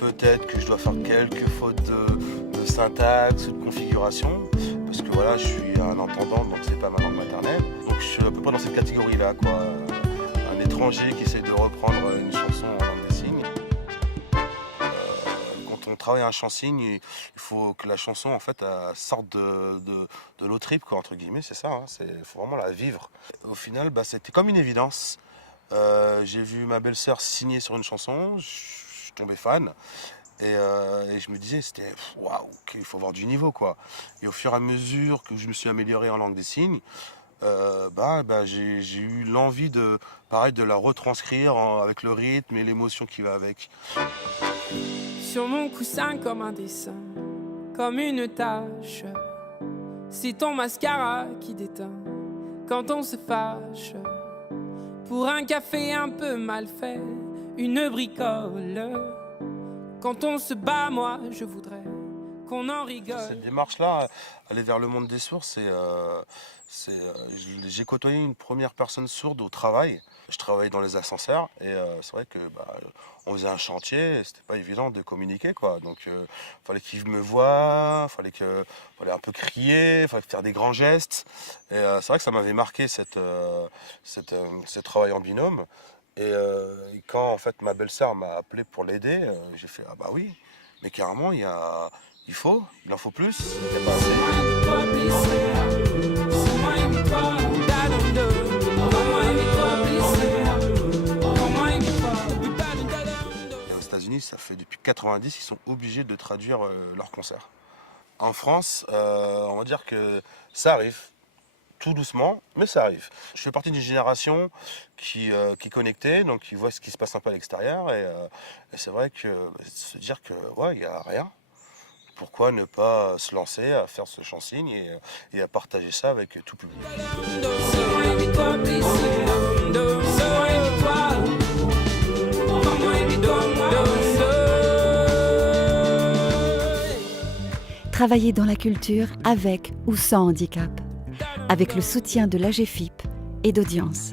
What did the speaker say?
peut-être que je dois faire quelques fautes de syntaxe ou de configuration, parce que voilà, je suis un entendant, donc c'est pas ma langue maternelle. Donc je suis à peu près dans cette catégorie-là, quoi. Un étranger qui essaie de reprendre une chanson en langue des signes. Quand on travaille un chant-signe, il faut que la chanson, en fait, elle sorte de nos tripes, quoi, entre guillemets, c'est ça, hein, faut vraiment la vivre. Au final, c'était comme une évidence. J'ai vu ma belle-sœur signer sur une chanson, je suis tombé fan. Et je me disais, c'était waouh, il faut avoir du niveau, quoi. Et au fur et à mesure que je me suis amélioré en langue des signes, j'ai eu l'envie pareil, de la retranscrire avec le rythme et l'émotion qui va avec. Sur mon coussin comme un dessin, comme une tache, c'est ton mascara qui déteint quand on se fâche. Pour un café un peu mal fait, une bricole. Quand on se bat, moi, je voudrais qu'on en rigole. Cette démarche-là, aller vers le monde des sourds, j'ai côtoyé une première personne sourde au travail. Je travaillais dans les ascenseurs et c'est vrai que on faisait un chantier, c'était pas évident de communiquer, quoi. Donc fallait qu'il me voie, fallait un peu crier, fallait faire des grands gestes. Et c'est vrai que ça m'avait marqué ce travail en binôme. Et quand en fait ma belle-sœur m'a appelé pour l'aider, j'ai fait ah bah oui, mais carrément il en faut plus. Il y a pas assez. Et aux États-Unis, ça fait depuis 90 qu'ils sont obligés de traduire leurs concerts. En France, on va dire que ça arrive. Tout doucement, mais ça arrive. Je fais partie d'une génération qui est connectée, donc qui voit ce qui se passe un peu à l'extérieur. Et c'est vrai que se dire que ouais, il n'y a rien. Pourquoi ne pas se lancer à faire ce chant-signe et à partager ça avec tout public. Travailler dans la culture avec ou sans handicap, avec le soutien de l'AGFIP et d'Audience.